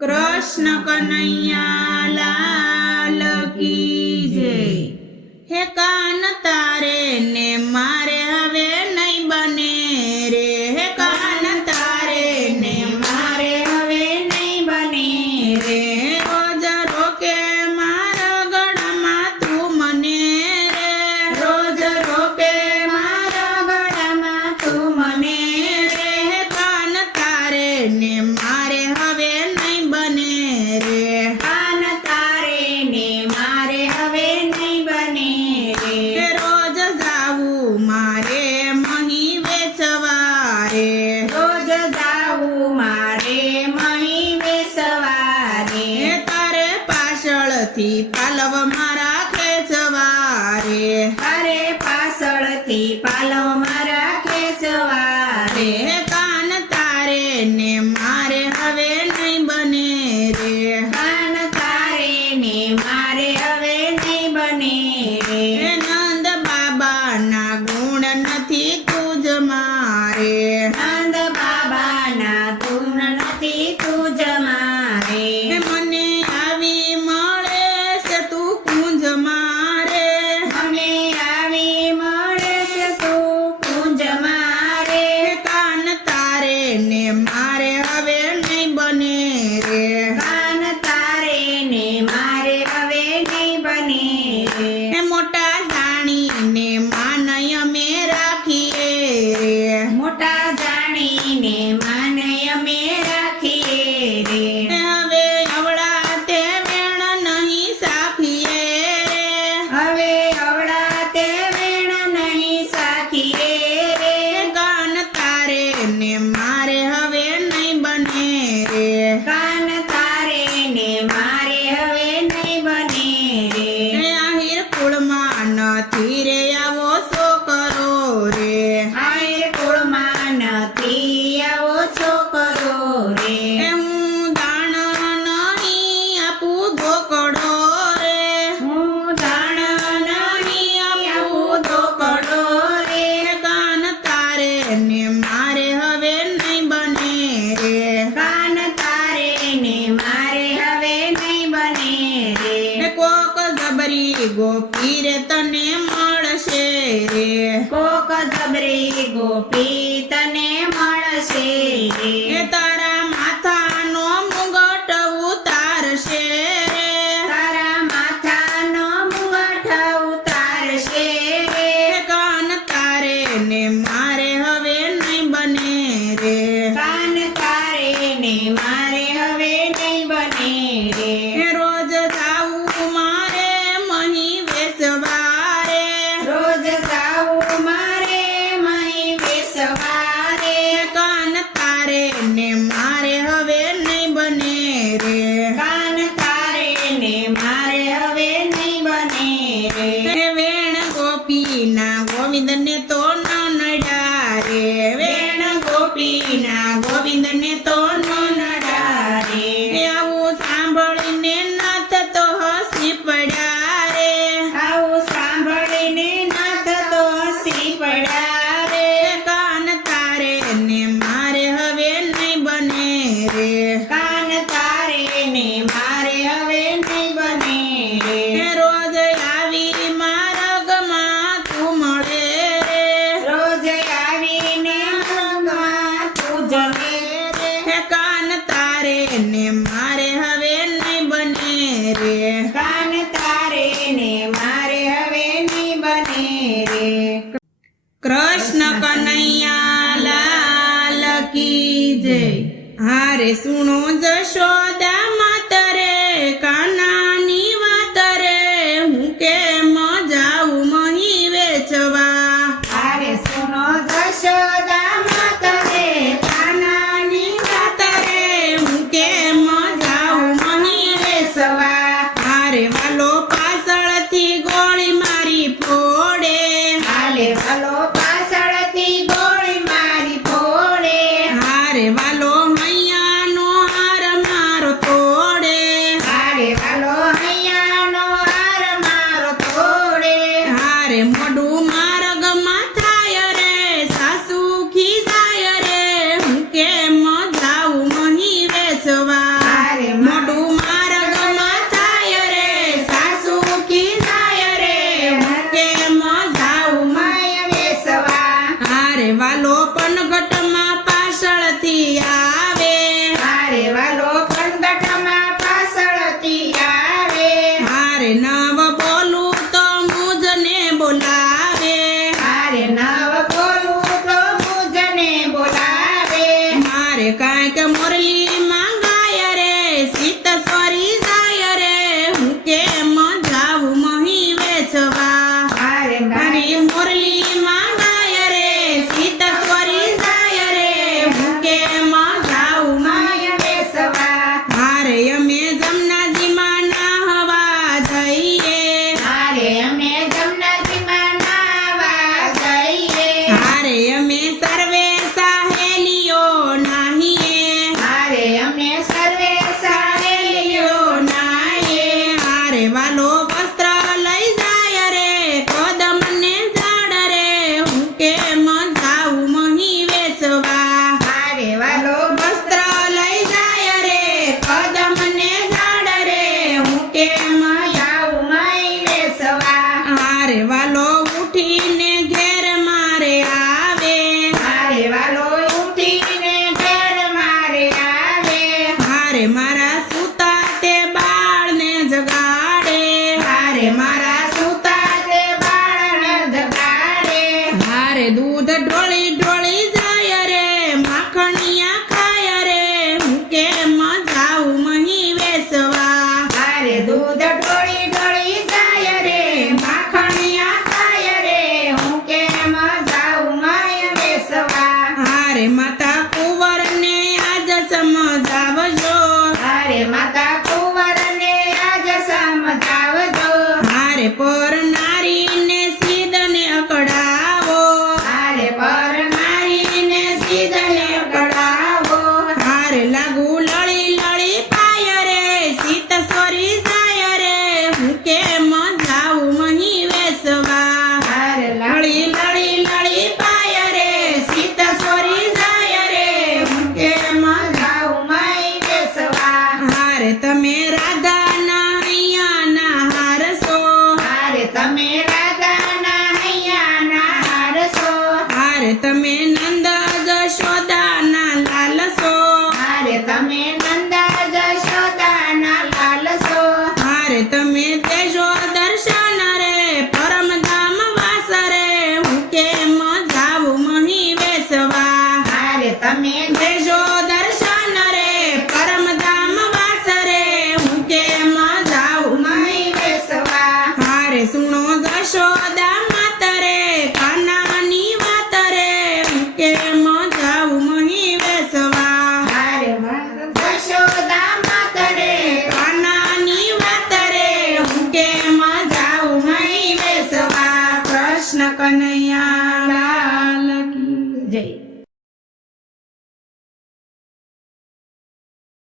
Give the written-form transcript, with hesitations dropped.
कृष्ण कन्हैया लाल की जय। हे कान तारे ने मारे हवे नहीं बने रे, हे कान तारे ने मारे हवे नहीं बने रे। रोज रोके मारा गळामा तू मने रे, रोज रोके मारा गळामा तू मने रे। हे कान तारे ने मारे हवे नहीं बने रे, कान तारे ने मारे हवे नहीं बने रे। रोज जाऊ मारे मही वेचवा रे, रोज जाऊ मारे मही वेचवा रे। तारे पाछळथी पालव मारा खेचवा रे, तारे पाछळथी पालव मारा खेचवा रे। कान तारे ने मारे हवे नहीं बने रे, कान तारे ने मारे हवे नहीं बने रे। नंद बाबा ना गुण नथी तुज मारे, नंद बाबा ना गुण नथी तुज मारे। मने आवी मळे से तू कुंज मारे, मने आवी मळे से तू कुंज मारे। कान तारे ने मारे हवे नहीं बने रे, कान तारे ने मारे हवे नहीं बने रे। मोटा जाणी ने मानय में राखिए रे, मोटा जाणी ने मानय में राखिए रे। हवे अवड़ा ते वेण नहीं साखिए रे, हवे अवड़ा ते वेण नहीं साखिए रे। कान तारे ने मारे हवे नहीं बने रे, कान तारे ने मारे हवे नहीं बने रे। आहिर कुळमा नथी रे आवो सो करो रे, आहिर कुळमा नथी आवो सो करो रे। હું દાણ નહીં આપું ધોકડો રે, હું દાણ નહીં આપું ધોકડો રે। કાન તારે ને મારે હવે નહીં બને રે, કાન તારે ને મારે હવે નહીં બને રે। કોક જબરી ગોપી રે તને મળશે રે, કોક જબરી ગોપી તને મળશે રે। તારા માથાનો મુગટ ઉતારશે રે, તારા માથાનો મુગટ ઉતારશે રે। કાન તારે ને મારે હવે નહીં બને રે, કાન તારે ને મારે હવે નહીં બને રે। રોજ જાવું મારે મહી વેચવા રે, રોજ જાવું મારે મહી વેચવા રે। કાન તારે ને મારે હવે નહીં બને રે, કાન તારે ને મારે હવે નહીં બને રે। વેણ ગોપી ના ગોવિંદ ને તો ન નડ્યા રે, વેણ ગોપી ના ગોવિંદ ને તો ન નડ્યા રે। આવું સાંભળીને નાથ તો હસી પડ્યા રે, આવું સાંભળીને નાથ તો હસી પડ્યા રે। કાન તારે ને મારે હવે નહીં બને રે, કાન તારે ને મારે હવે નહીં બને રે। રોજ આવી માર્ગમાં તું મળે રે, રોજ આવીને માર્ગમાં તું જમે રે। કાન તારે ને મારે હવે નહીં બને રે, કાન તારે ને મારે હવે નહીં બને રે। कृष्ण कन्हैया लाल की जय। हारे सुनो जशोदा मात रे, कानानी वात रे, हूँ केम जाऊं मही वेचवा। हारे सुनो जशोदा मात रे, कानानी वात रे, हूँ केम जाऊं मही वेचवा। हारे वालो पाछळथी गोળી मारी फोड़े, हाले वालो पाछळथी गोળી मारी फोड़े। हारे वालो हैयानो हार मारो યશોદા માતરે કાનાની વાત રે હું કેમ જાઉં મહી વેસવા કૃષ્ણ કનૈયા લાલ કી જય.